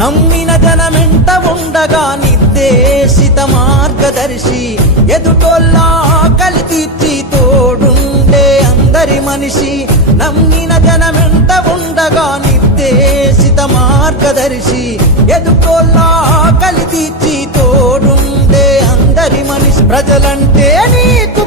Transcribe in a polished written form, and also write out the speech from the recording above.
నమ్మిన జనమెంట ఉండగా నిర్దేశిత మార్గదర్శి, ఎదుటోళ్ళ ఆకలి తీర్చి తోడుండే అందరి మనిషి. నమ్మిన జనమెంట ఉండగా నిర్దేశిత మార్గదర్శి, ఎదుటోళ్ళ ఆకలి తీర్చి తోడుండే అందరి మనిషి. ప్రజలంటే నీకు